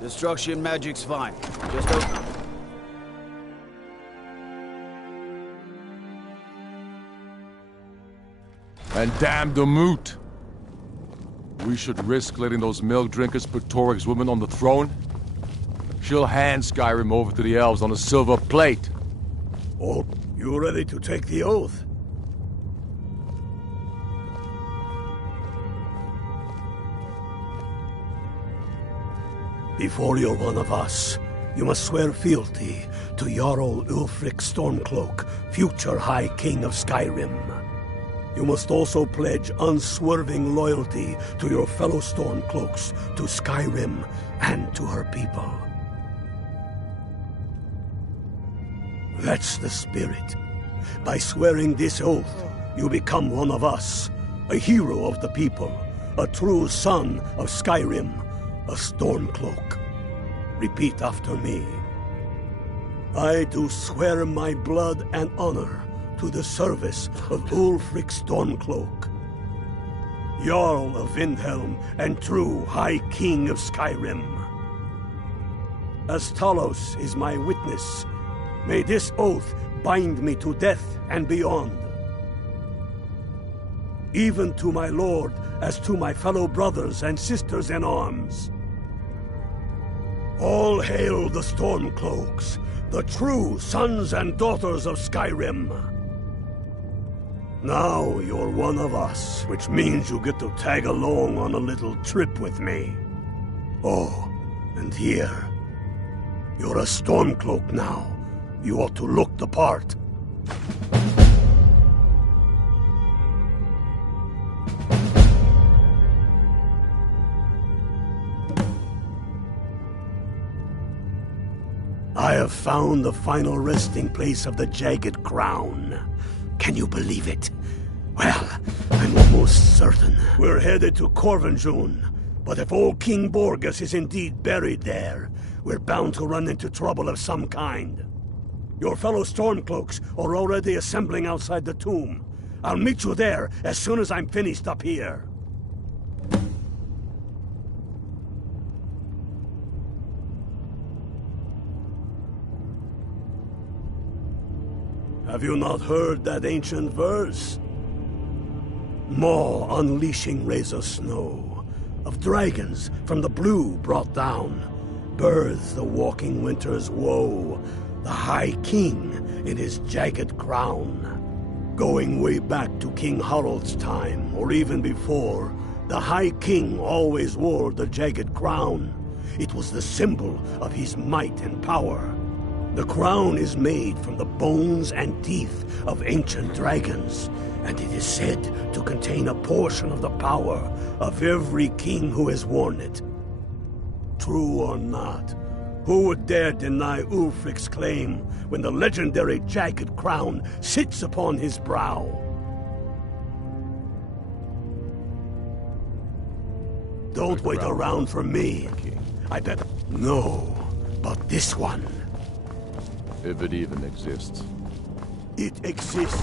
Destruction magic's fine. Just open. And damn the moot! We should risk letting those milk drinkers put Torig's woman on the throne? She'll hand Skyrim over to the elves on a silver plate. Oh, you ready to take the oath? Before you're one of us, you must swear fealty to Jarl Ulfric Stormcloak, future High King of Skyrim. You must also pledge unswerving loyalty to your fellow Stormcloaks, to Skyrim, and to her people. That's the spirit. By swearing this oath, you become one of us, a hero of the people, a true son of Skyrim, a Stormcloak. Repeat after me. I do swear my blood and honor to the service of Ulfric Stormcloak, Jarl of Windhelm and true High King of Skyrim. As Talos is my witness, may this oath bind me to death and beyond. Even to my lord, as to my fellow brothers and sisters in arms. All hail the Stormcloaks, the true sons and daughters of Skyrim. Now you're one of us, which means you get to tag along on a little trip with me. Oh, and here, you're a Stormcloak now. You ought to look the part. I have found the final resting place of the Jagged Crown. Can you believe it? Well, I'm almost certain. We're headed to Corvinjun, but if old King Borgus is indeed buried there, we're bound to run into trouble of some kind. Your fellow Stormcloaks are already assembling outside the tomb. I'll meet you there as soon as I'm finished up here. Have you not heard that ancient verse? Maw unleashing rays of snow, of dragons from the blue brought down, births the walking winter's woe, the High King in his jagged crown. Going way back to King Harald's time, or even before, the High King always wore the jagged crown. It was the symbol of his might and power. The crown is made from the bones and teeth of ancient dragons, and it is said to contain a portion of the power of every king who has worn it. True or not, who would dare deny Ulfric's claim when the legendary jagged crown sits upon his brow? Don't wait around for me. I bet... No, but this one. If it even exists. It exists.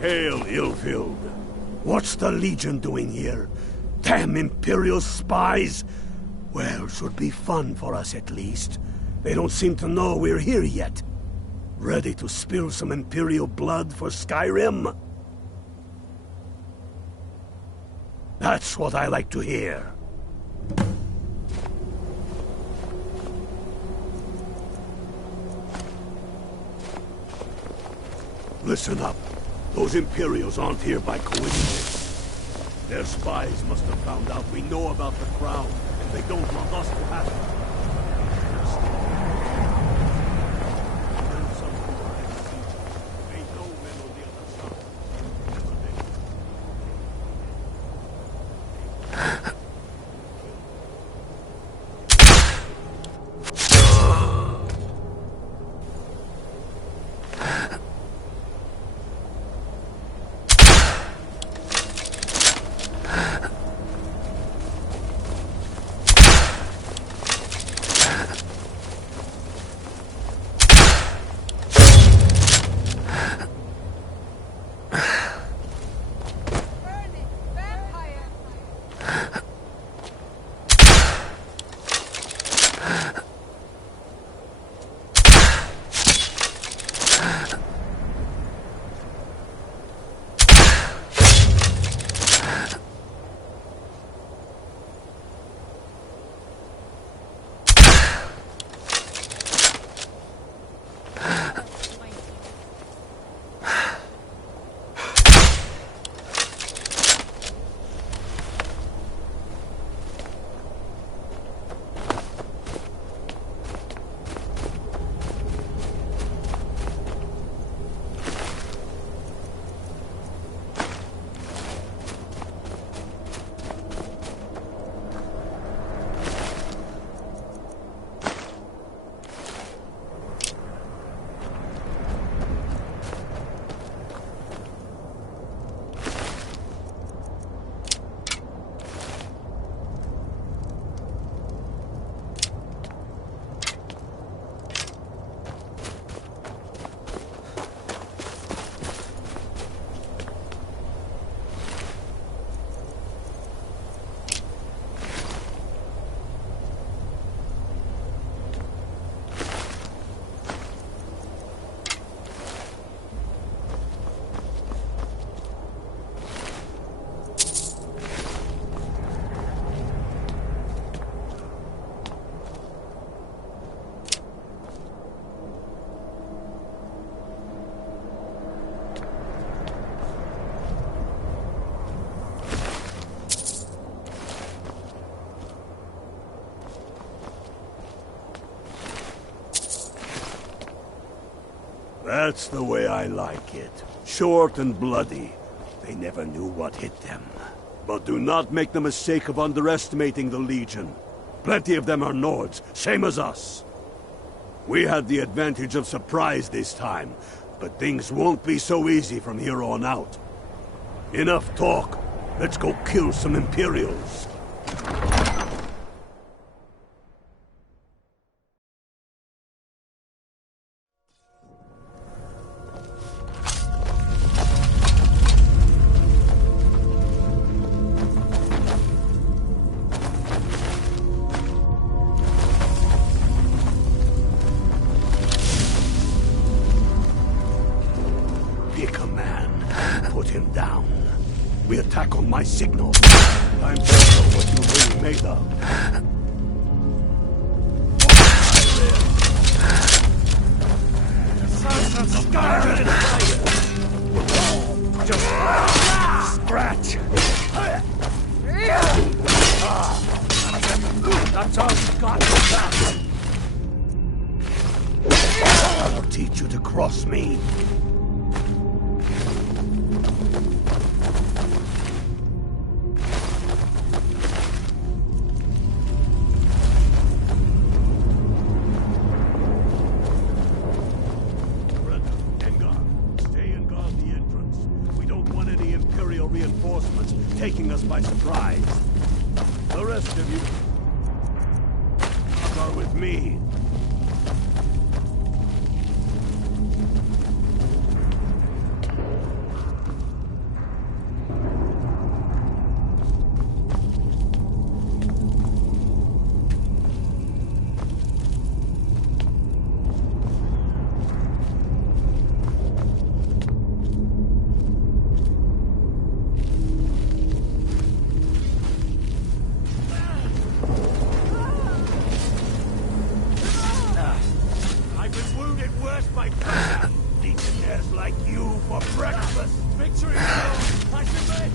Hail, Ilfield. What's the Legion doing here? Damn Imperial spies! Well, should be fun for us at least. They don't seem to know we're here yet. Ready to spill some Imperial blood for Skyrim? That's what I like to hear. Listen up. Those Imperials aren't here by coincidence. Their spies must have found out we know about the crown, and they don't want us to have it. That's the way I like it. Short and bloody. They never knew what hit them. But do not make the mistake of underestimating the Legion. Plenty of them are Nords, same as us. We had the advantage of surprise this time, but things won't be so easy from here on out. Enough talk. Let's go kill some Imperials. We attack on my signal. Time to show what you're really made of. Sons of Skyrim! Just scratch! That's all you got. I'll teach you to cross me. Reinforcements taking us by surprise. The rest of you are with me. Like you for breakfast. Victory! I submit!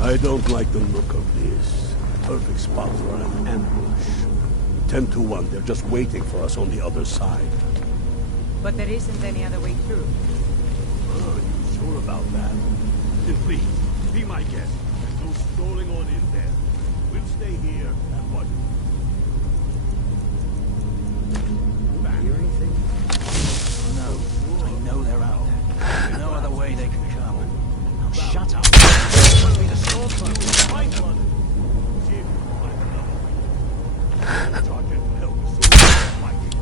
I don't like the look of this. Perfect spot for an ambush. 10 to 1, they're just waiting for us on the other side. But there isn't any other way through. Are you sure about that? Then please, be my guest, and go strolling on in there. We'll stay here and watch. Hear anything? No. I know they're out there. No other way they can come. Now shut up. Must be the Scorpo. Find them. See if you can find another way. Sergeant will help us with fighting.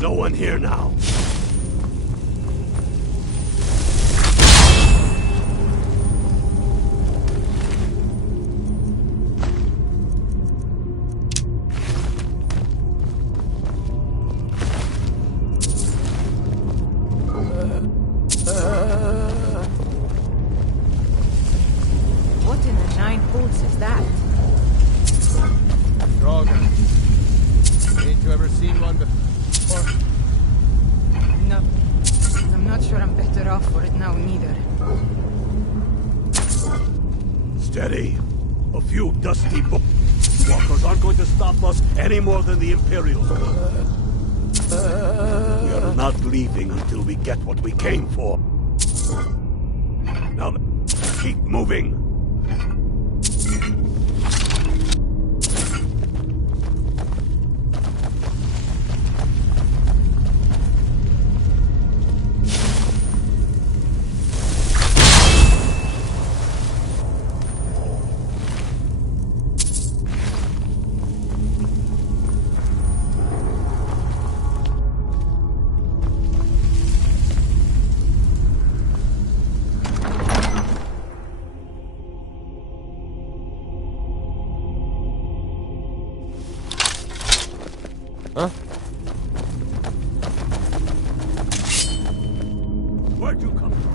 No one here now. What in the nine boots is that? Dragon. Ain't you ever seen one before? No. I'm not sure I'm better off for it now, neither. Steady. A few dusty walkers aren't going to stop us any more than the Imperials will. We are not leaving until we get what we came for. Now, keep moving. Huh? Where'd you come from?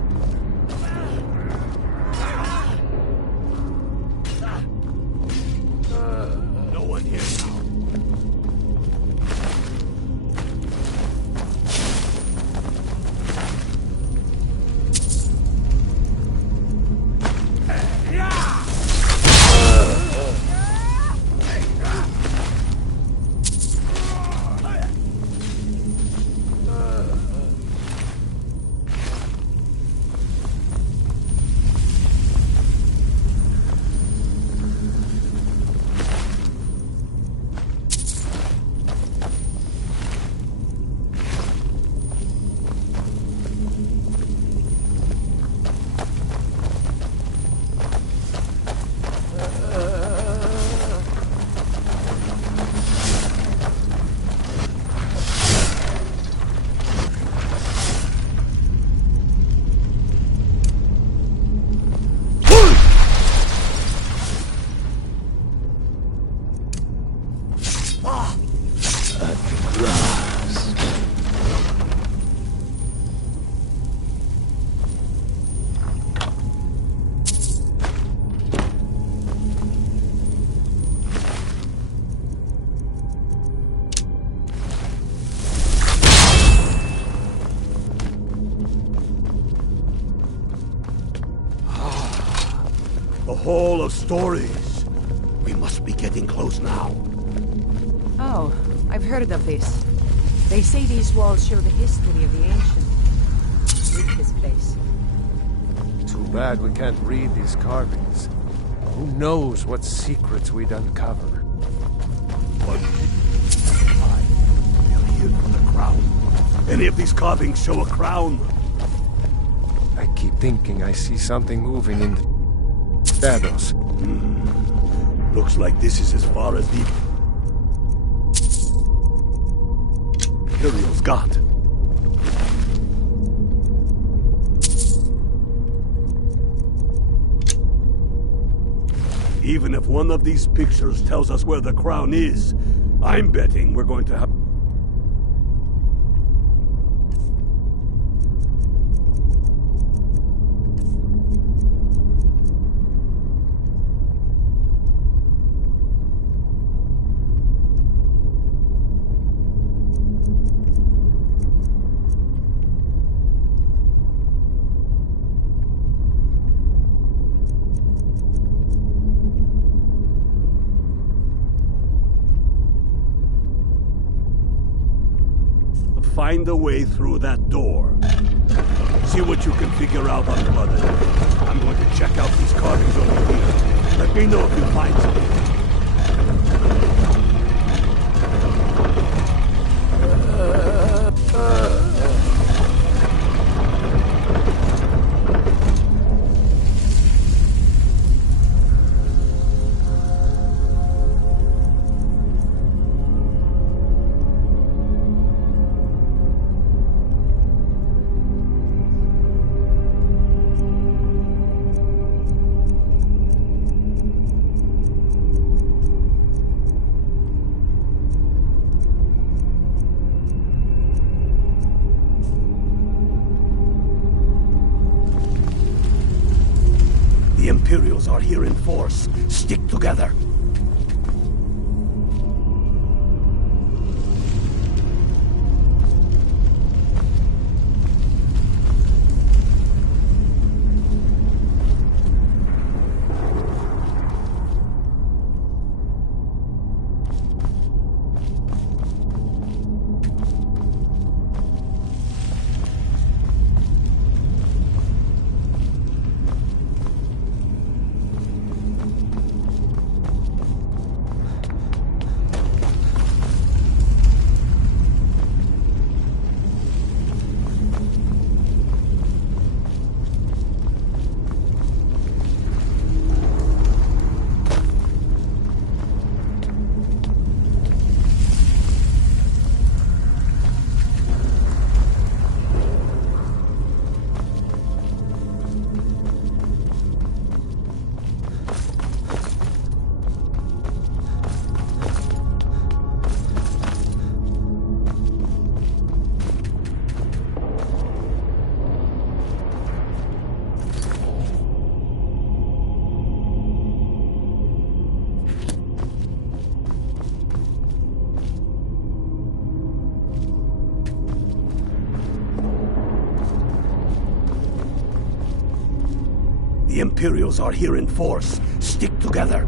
No one here now. The Hall of Stories. We must be getting close now. Oh, I've heard of this. They say these walls show the history of the ancient. Read this place. Too bad we can't read these carvings. Who knows what secrets we'd uncover? What? We're here for the crown. Any of these carvings show a crown? I keep thinking I see something moving in the shadows. Looks like this is as far as the Imperials got. Even if one of these pictures tells us where the crown is, I'm betting we're going to have... Find a way through that door. See what you can figure out on the other end. I'm going to check out these carvings over here. Let me know if you find something. are here in force. Stick together. The Imperials are here in force. Stick together.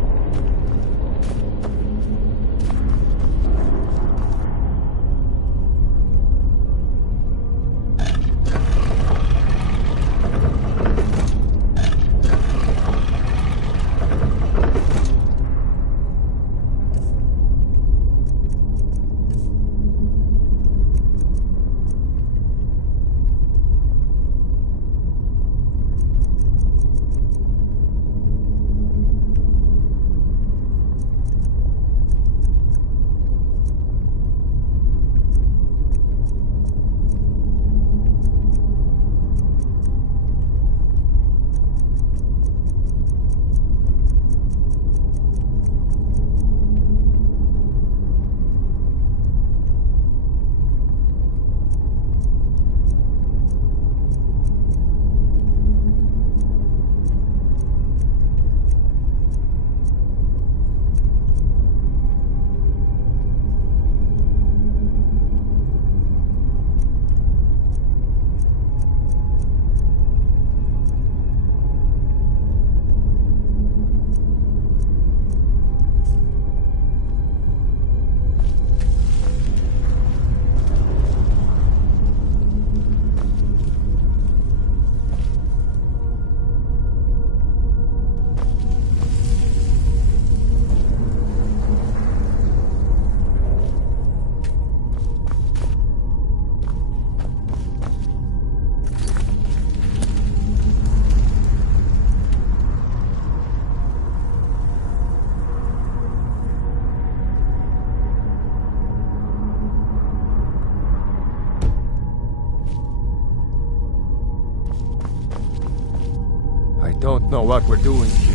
I don't know what we're doing here.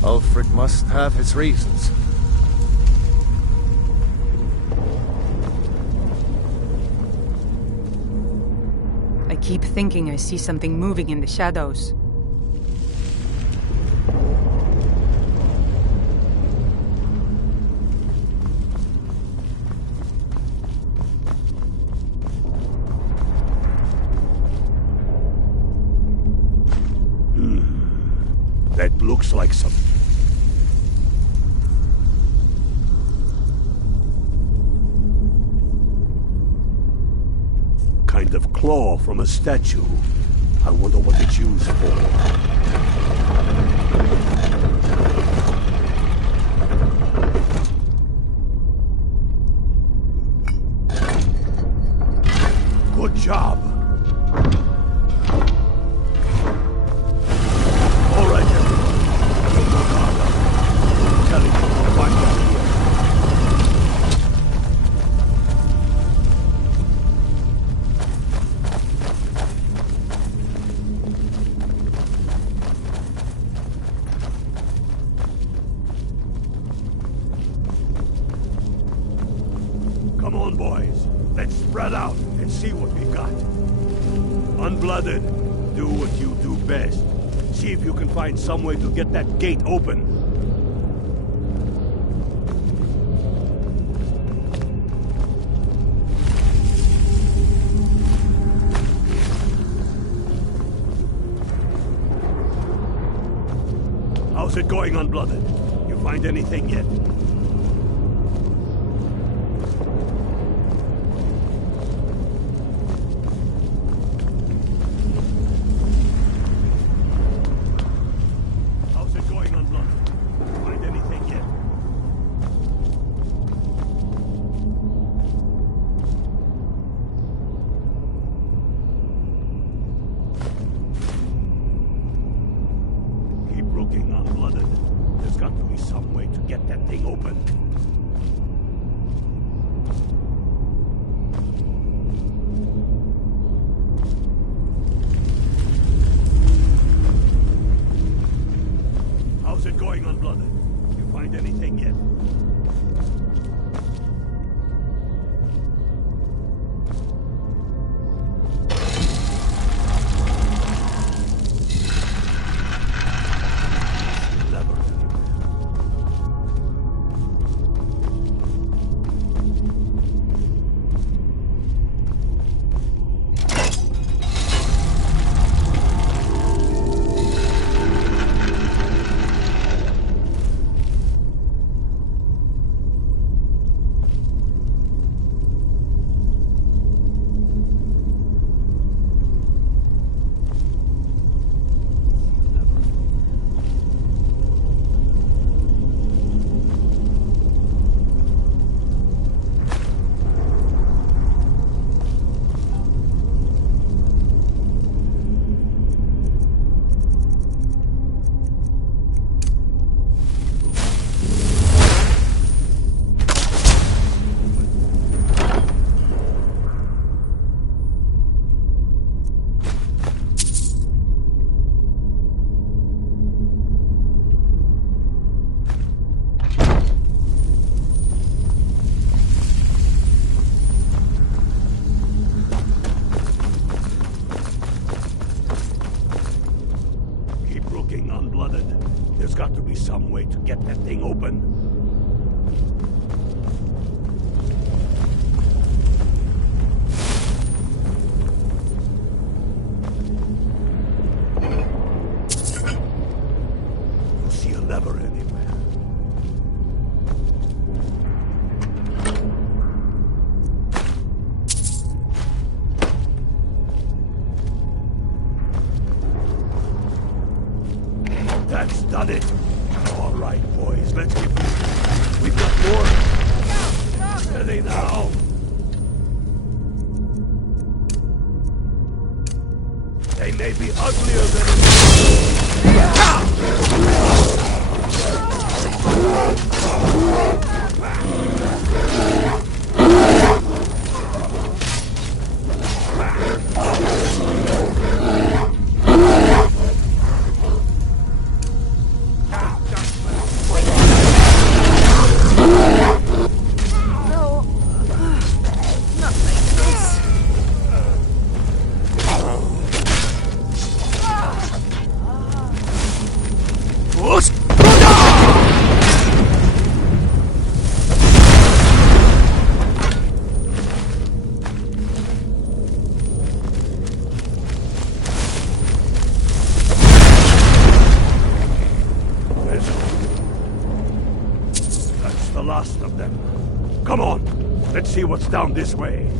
Ulfric must have his reasons. I keep thinking I see something moving in the shadows. That looks like some... kind of claw from a statue. I wonder what it's used for. Good job. All right, everyone. We'll work harder. Tell him to find out here. Come on, boys. Let's spread out and see what we got. Unblooded, do what you do best. See if you can find some way to get that gate open. How's it going, Unblooded? You find anything yet? How's it going, Unblooded? Find anything yet? Keep looking, Unblooded. There's got to be some way to get that thing open. How's it going, Unblooded? You find anything yet? Lever anywhere. Keep looking, Unblooded. There's got to be some way to get that thing open. You see a lever anywhere? That's done it. All right, boys, let's get moving. We've got more. Steady now. They may be uglier than... No. Not like this. That's the last of them. Come on, let's see what's down this way.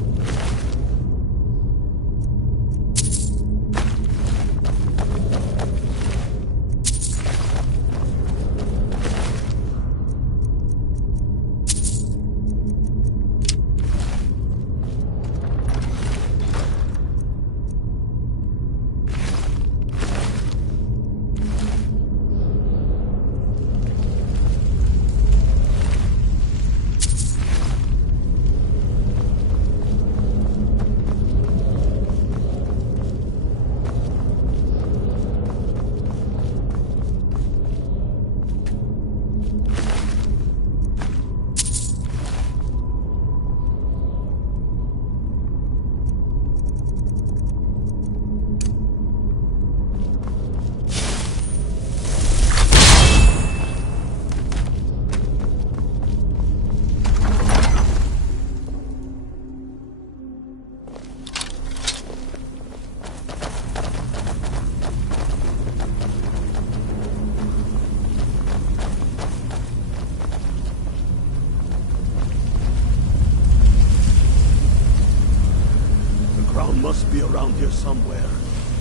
must be around here somewhere.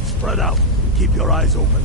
Spread out. Keep your eyes open.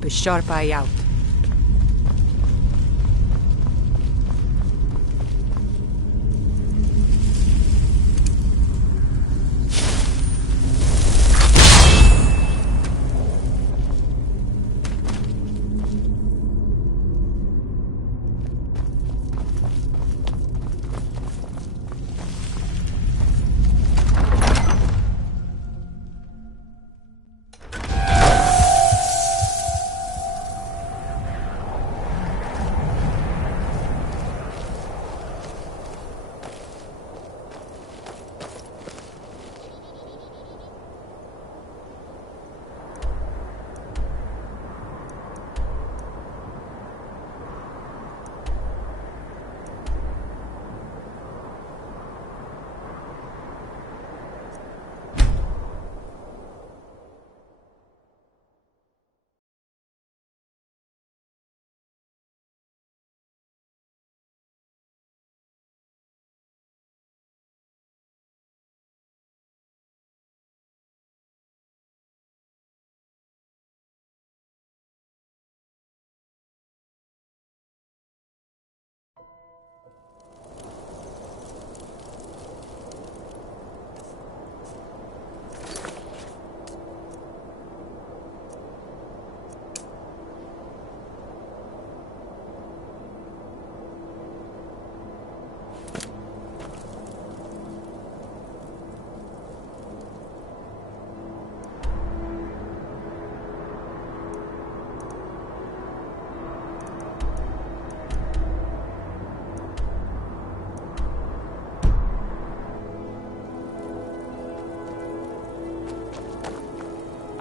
keep a sharp eye out.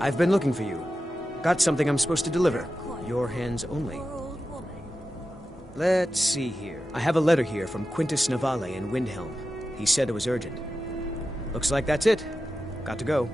I've been looking for you. Got something I'm supposed to deliver. Your hands only. Let's see here. I have a letter here from Quintus Navale in Windhelm. He said it was urgent. Looks like that's it. Got to go.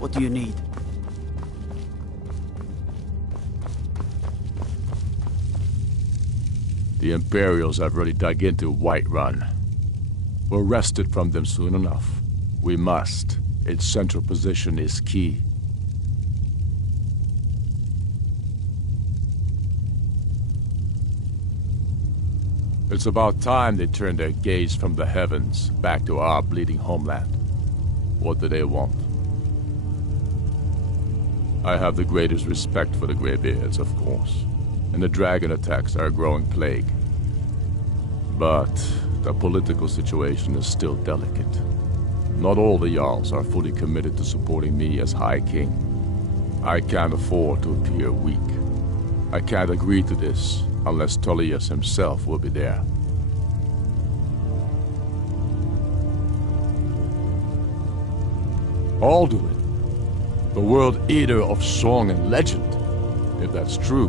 What do you need? The Imperials have already dug into Whiterun. We're wrested from them soon enough. We must. Its central position is key. It's about time they turned their gaze from the heavens back to our bleeding homeland. What do they want? I have the greatest respect for the Greybeards, of course, and the dragon attacks are a growing plague. But the political situation is still delicate. Not all the Jarls are fully committed to supporting me as High King. I can't afford to appear weak. I can't agree to this unless Tullius himself will be there. I'll do it. The World Eater of song and legend. If that's true,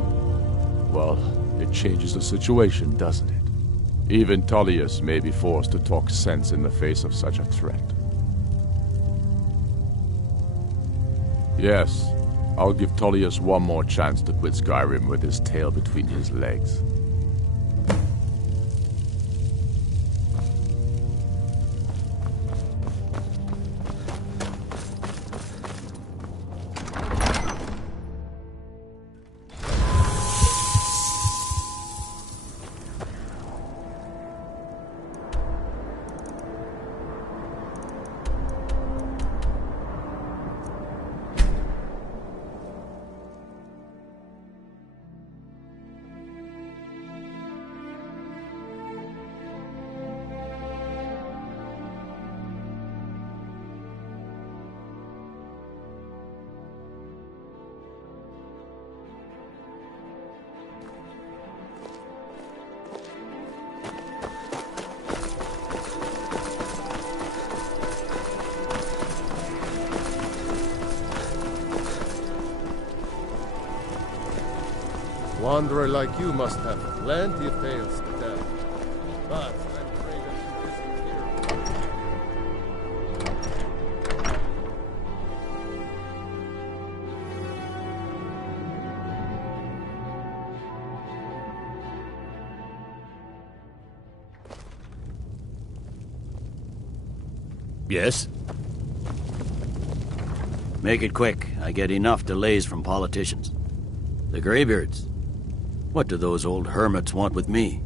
well, it changes the situation, doesn't it? Even Tullius may be forced to talk sense in the face of such a threat. Yes, I'll give Tullius one more chance to quit Skyrim with his tail between his legs. Wanderer like you must have plenty of tales to tell. But I'm afraid I'm too busy here. Yes? Make it quick. I get enough delays from politicians. The Greybeards. What do those old hermits want with me?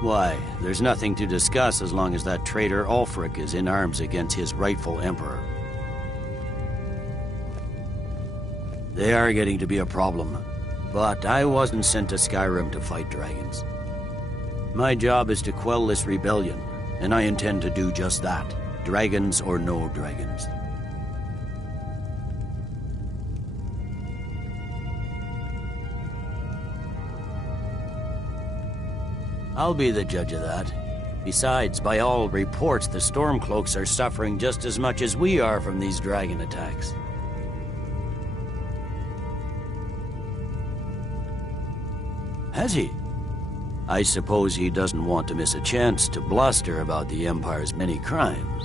Why, there's nothing to discuss as long as that traitor Ulfric is in arms against his rightful emperor. They are getting to be a problem, but I wasn't sent to Skyrim to fight dragons. My job is to quell this rebellion, and I intend to do just that, dragons or no dragons. I'll be the judge of that. Besides, by all reports, the Stormcloaks are suffering just as much as we are from these dragon attacks. Has he? I suppose he doesn't want to miss a chance to bluster about the Empire's many crimes.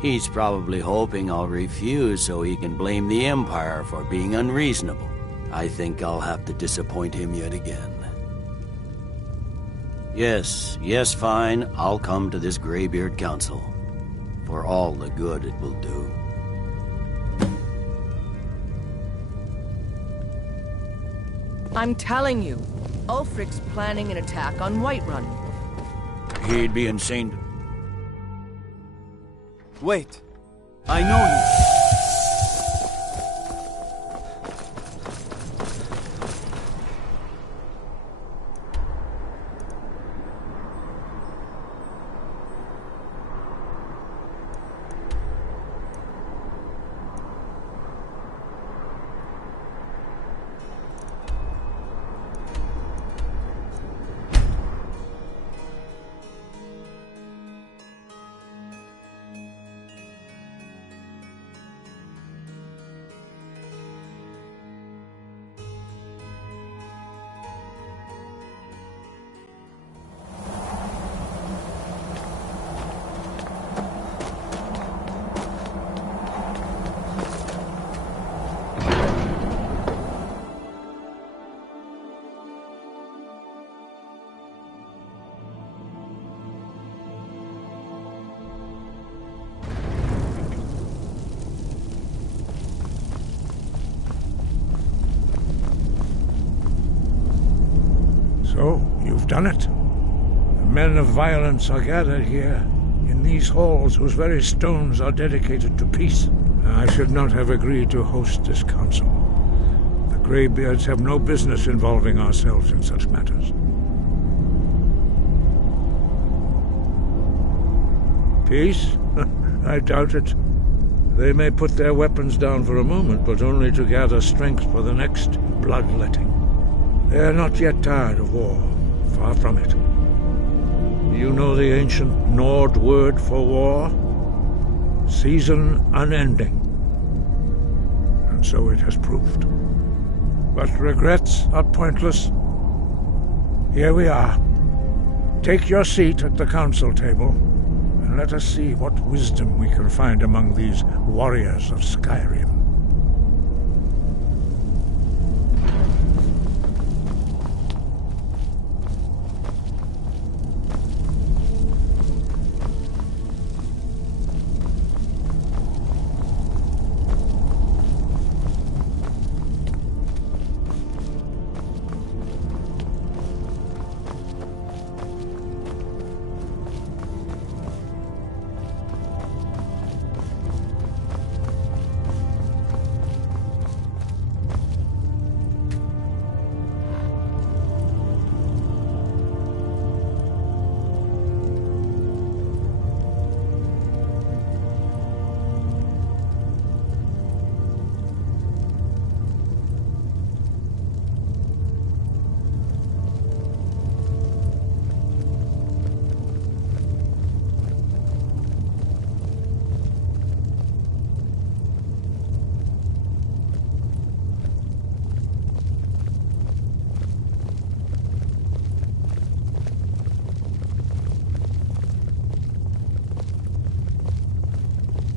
He's probably hoping I'll refuse so he can blame the Empire for being unreasonable. I think I'll have to disappoint him yet again. Yes, fine. I'll come to this Greybeard Council. For all the good it will do. I'm telling you, Ulfric's planning an attack on Whiterun. He'd be insane. Wait. I know you. So, you've done it. The men of violence are gathered here, in these halls whose very stones are dedicated to peace. I should not have agreed to host this council. The Greybeards have no business involving ourselves in such matters. Peace? I doubt it. They may put their weapons down for a moment, but only to gather strength for the next bloodletting. They are not yet tired of war. Far from it. You know the ancient Nord word for war? Season unending. And so it has proved. But regrets are pointless. Here we are. Take your seat at the council table, and let us see what wisdom we can find among these warriors of Skyrim.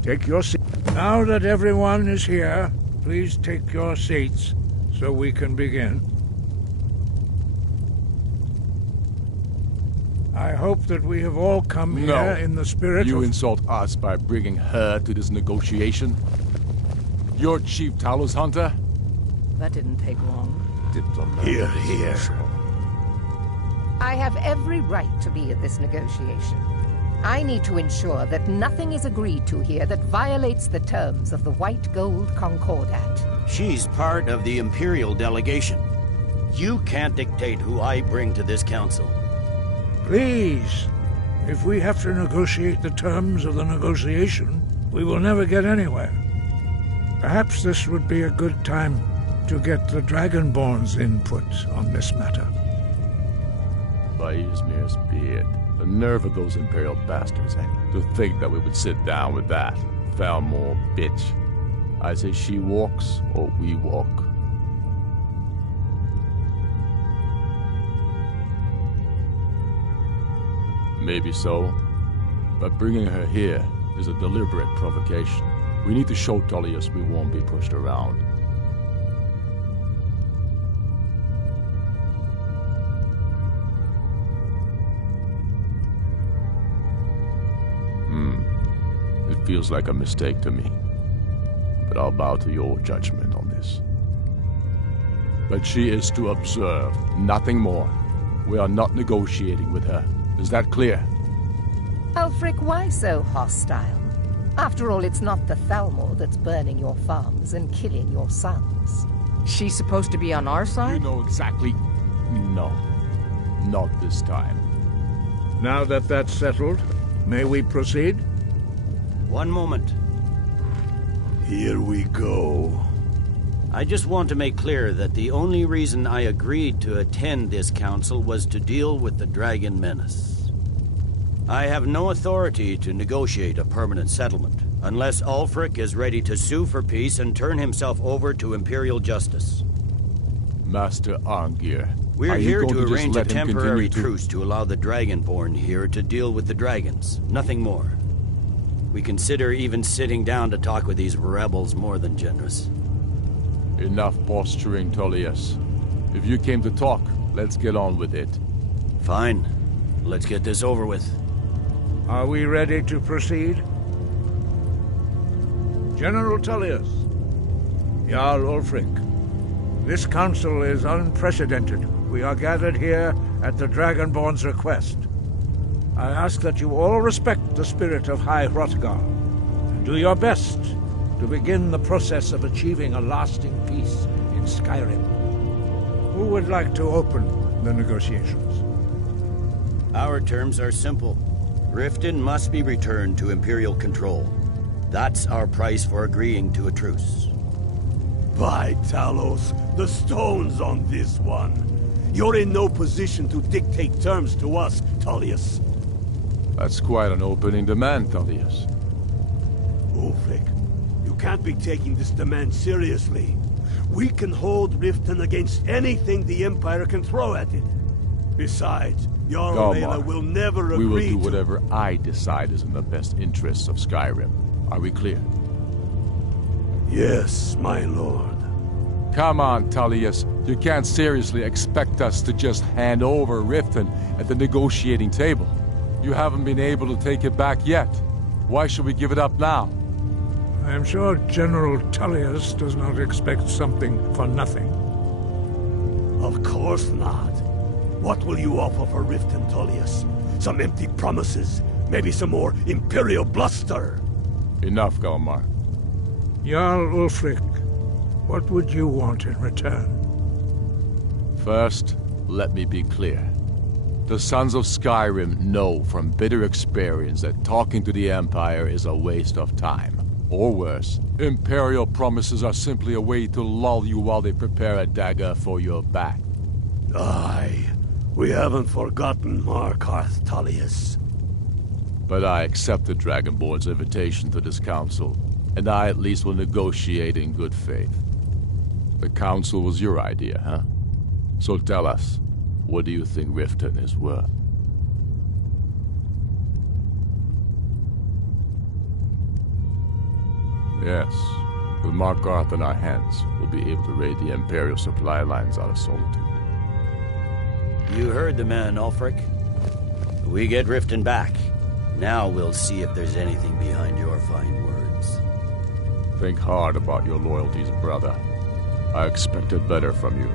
Take your seat. Now that everyone is here, please take your seats so we can begin. I hope that we have all come here in the spirit You of... insult us by bringing her to this negotiation? You're Chief Talos Hunter? That didn't take long. Hear, hear. I have every right to be at this negotiation. I need to ensure that nothing is agreed to here that violates the terms of the White Gold Concordat. She's part of the Imperial delegation. You can't dictate who I bring to this council. Please, if we have to negotiate the terms of the negotiation, we will never get anywhere. Perhaps this would be a good time to get the Dragonborn's input on this matter. By Izmir's beard. The nerve of those Imperial bastards, eh? To think that we would sit down with that Falmore bitch. I say she walks, or we walk. Maybe so, but bringing her here is a deliberate provocation. We need to show Tullius we won't be pushed around. It feels like a mistake to me, but I'll bow to your judgment on this. But she is to observe, nothing more. We are not negotiating with her. Is that clear? Ulfric, why so hostile? After all, it's not the Thalmor that's burning your farms and killing your sons. She's supposed to be on our You side? know exactly... No. Not this time. Now that that's settled, may we proceed? One moment. Here we go. I just want to make clear that the only reason I agreed to attend this council was to deal with the Dragon Menace. I have no authority to negotiate a permanent settlement, unless Ulfric is ready to sue for peace and turn himself over to Imperial justice. Master Arngir, We're are you here going to just arrange a let him temporary continue truce to allow the Dragonborn here to deal with the dragons. Nothing more. We consider even sitting down to talk with these rebels more than generous. Enough posturing, Tullius. If you came to talk, let's get on with it. Fine. Let's get this over with. Are we ready to proceed? General Tullius, Jarl Ulfric, this council is unprecedented. we are gathered here at the Dragonborn's request. I ask that you all respect the spirit of High Hrothgar, and do your best to begin the process of achieving a lasting peace in Skyrim. Who would like to open the negotiations? Our terms are simple. Riften must be returned to Imperial control. That's our price for agreeing to a truce. By Talos, the stone's on this one. You're in no position to dictate terms to us, Tullius. That's quite an opening demand, Tullius. Ulfric, you can't be taking this demand seriously. We can hold Riften against anything the Empire can throw at it. Besides, Jarl Layla will never agree to... We will do whatever I decide is in the best interests of Skyrim. Are we clear? Yes, my lord. Come on, Tullius. You can't seriously expect us to just hand over Riften at the negotiating table. You haven't been able to take it back yet. Why should we give it up now? I am sure General Tullius does not expect something for nothing. Of course not. What will you offer for Riften, Tullius? Some empty promises? Maybe some more Imperial bluster? Enough, Galmar. Jarl Ulfric, what would you want in return? First, let me be clear. The Sons of Skyrim know from bitter experience that talking to the Empire is a waste of time. Or worse, Imperial promises are simply a way to lull you while they prepare a dagger for your back. Aye, we haven't forgotten Markarth, Tullius. But I accept the Dragonborn's invitation to this council, and I at least will negotiate in good faith. The council was your idea, huh? So tell us, what do you think Riften is worth? Yes, with Markarth in our hands, we'll be able to raid the Imperial supply lines out of Solitude. You heard the man, Ulfric. We get Riften back. Now we'll see if there's anything behind your fine words. Think hard about your loyalties, brother. I expected better from you.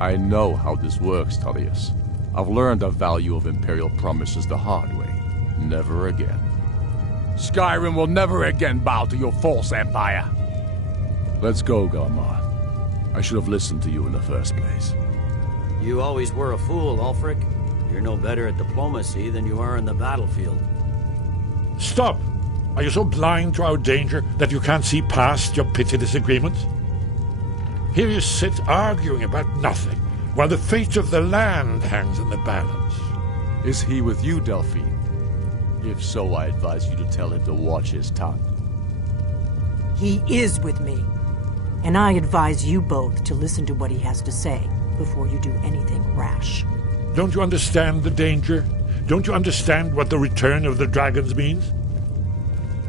I know how this works, Tullius. I've learned the value of Imperial promises the hard way. Never again. Skyrim will never again bow to your false empire. Let's go, Galmar. I should have listened to you in the first place. You always were a fool, Ulfric. You're no better at diplomacy than you are in the battlefield. Stop! Are you so blind to our danger that you can't see past your petty disagreements? Here you sit arguing about nothing, while the fate of the land hangs in the balance. Is he with you, Delphine? If so, I advise you to tell him to watch his tongue. He is with me. And I advise you both to listen to what he has to say before you do anything rash. Don't you understand the danger? Don't you understand what the return of the dragons means?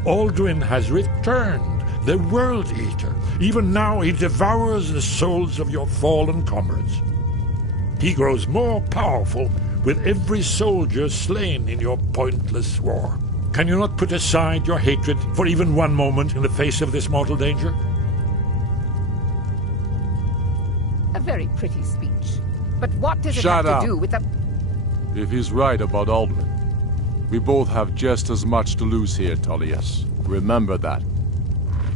Alduin has returned, the World Eater. Even now he devours the souls of your fallen comrades. He grows more powerful with every soldier slain in your pointless war. Can you not put aside your hatred for even one moment in the face of this mortal danger? A very pretty speech. But what does it have to do with the... If he's right about Alduin, we both have just as much to lose here, Tullius. Remember that.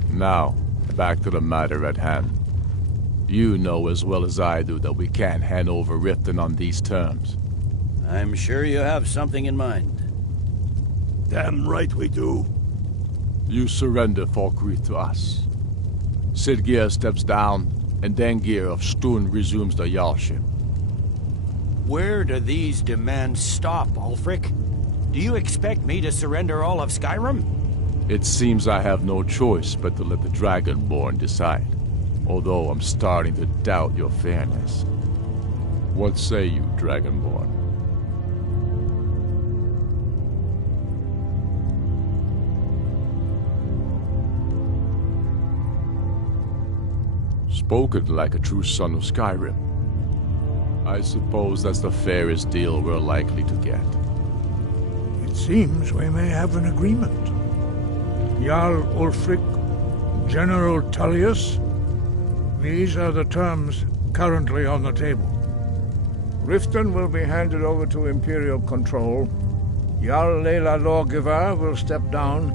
Now, back to the matter at hand. You know as well as I do that we can't hand over Riften on these terms. I'm sure you have something in mind. Damn right we do. You surrender Falkreath to us. Sidgeir steps down, and Dengir of Stun resumes the Jarlship. Where do these demands stop, Ulfric? Do you expect me to surrender all of Skyrim? It seems I have no choice but to let the Dragonborn decide, although I'm starting to doubt your fairness. What say you, Dragonborn? Spoken like a true son of Skyrim. I suppose that's the fairest deal we're likely to get. It seems we may have an agreement. Jarl Ulfric, General Tullius, these are the terms currently on the table. Riften will be handed over to Imperial control. Jarl Layla Lawgiver will step down,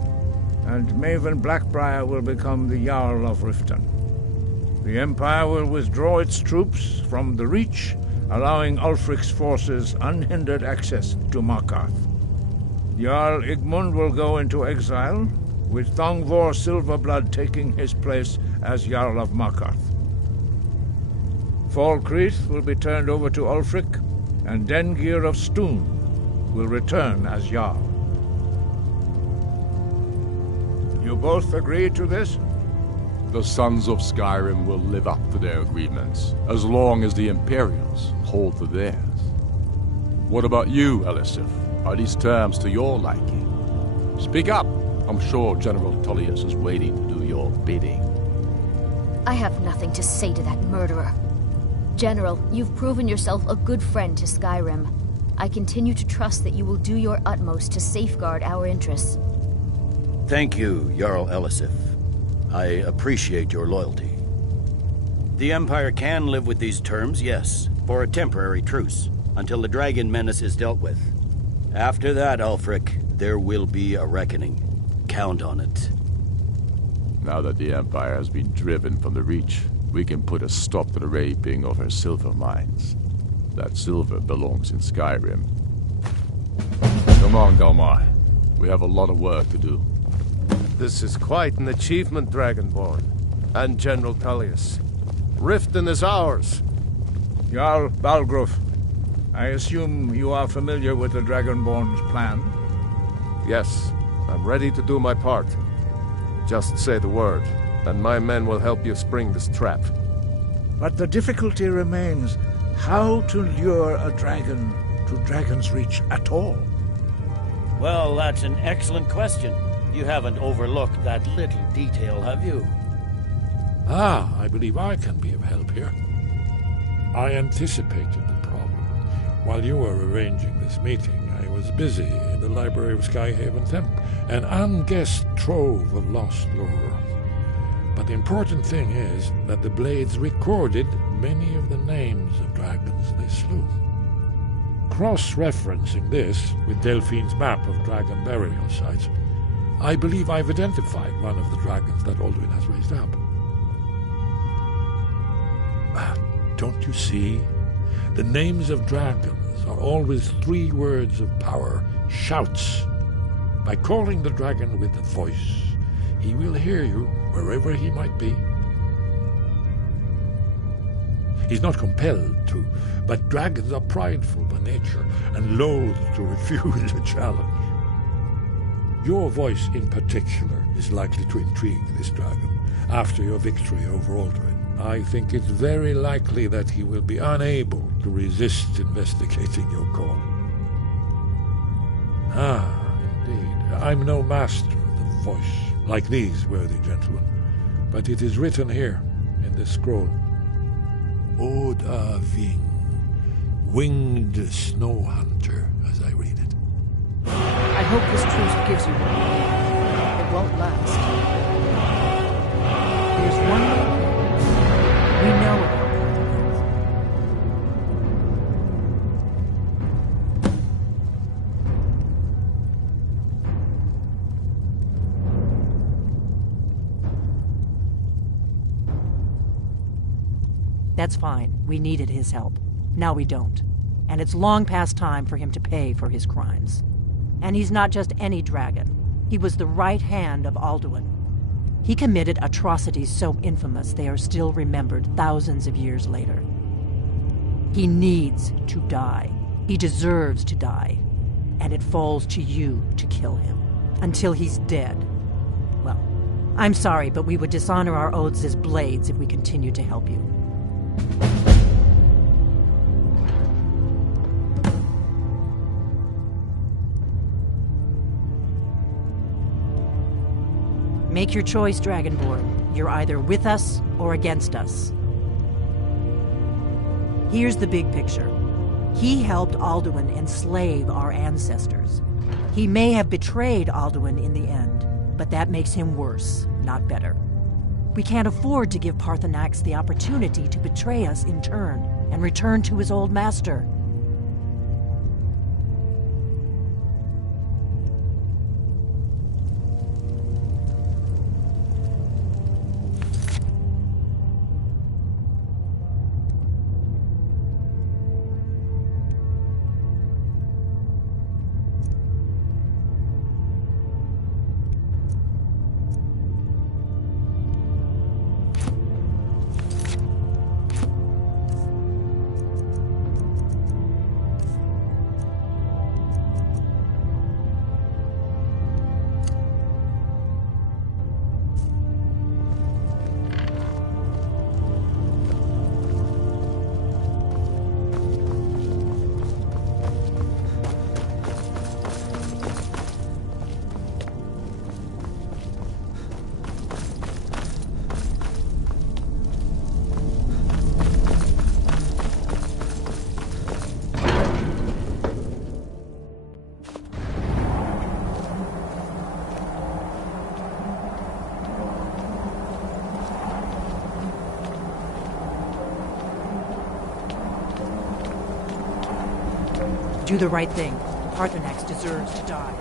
and Maven Blackbriar will become the Jarl of Riften. The Empire will withdraw its troops from the Reach, allowing Ulfric's forces unhindered access to Markarth. Jarl Igmund will go into exile, with Thongvor Silverblood taking his place as Jarl of Markarth. Falkreath will be turned over to Ulfric, and Dengir of Stoon will return as Jarl. You both agree to this? The Sons of Skyrim will live up to their agreements, as long as the Imperials hold to theirs. What about you, Elisif? Are these terms to your liking? Speak up! I'm sure General Tullius is waiting to do your bidding. I have nothing to say to that murderer. General, you've proven yourself a good friend to Skyrim. I continue to trust that you will do your utmost to safeguard our interests. Thank you, Jarl Elisif. I appreciate your loyalty. The Empire can live with these terms, yes, for a temporary truce, until the dragon menace is dealt with. After that, Ulfric, there will be a reckoning. Count on it. Now that the Empire has been driven from the Reach, we can put a stop to the raping of her silver mines. That silver belongs in Skyrim. Come on, Galmar. We have a lot of work to do. This is quite an achievement, Dragonborn. And General Tullius. Riften is ours. Jarl Balgruf, I assume you are familiar with the Dragonborn's plan? Yes, I'm ready to do my part. Just say the word, and my men will help you spring this trap. But the difficulty remains how to lure a dragon to Dragon's Reach at all. Well, that's an excellent question. You haven't overlooked that little detail, have you? I believe I can be of help here. I anticipated the problem. While you were arranging this meeting, I was busy in the library of Skyhaven Temp, an unguessed trove of lost lore. But the important thing is that the Blades recorded many of the names of dragons they slew. Cross-referencing this with Delphine's map of dragon burial sites, I believe I've identified one of the dragons that Alduin has raised up. Don't you see? The names of dragons are always 3 words of power, shouts. By calling the dragon with a voice, he will hear you wherever he might be. He's not compelled to, but dragons are prideful by nature and loath to refuse a challenge. Your voice in particular is likely to intrigue this dragon after your victory over Alduin. I think it's very likely that he will be unable to resist investigating your call. Indeed. I'm no master of the voice, like these worthy gentlemen, but it is written here in this scroll. Oda Ving, winged snow hunter, as I read it. I hope this truce gives you one. It won't last. There's one more. We know about it. That's fine. We needed his help. Now we don't. And it's long past time for him to pay for his crimes. And he's not just any dragon. He was the right hand of Alduin. He committed atrocities so infamous they are still remembered thousands of years later. He needs to die. He deserves to die. And it falls to you to kill him. Until he's dead. Well, I'm sorry, but we would dishonor our oaths as Blades if we continue to help you. Make your choice, Dragonborn. You're either with us or against us. Here's the big picture. He helped Alduin enslave our ancestors. He may have betrayed Alduin in the end, but that makes him worse, not better. We can't afford to give Parthenax the opportunity to betray us in turn and return to his old master. Do the right thing. Arthurnax deserves to die.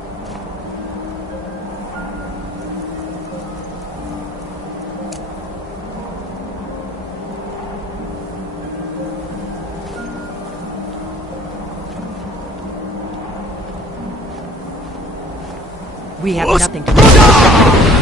We have nothing to do.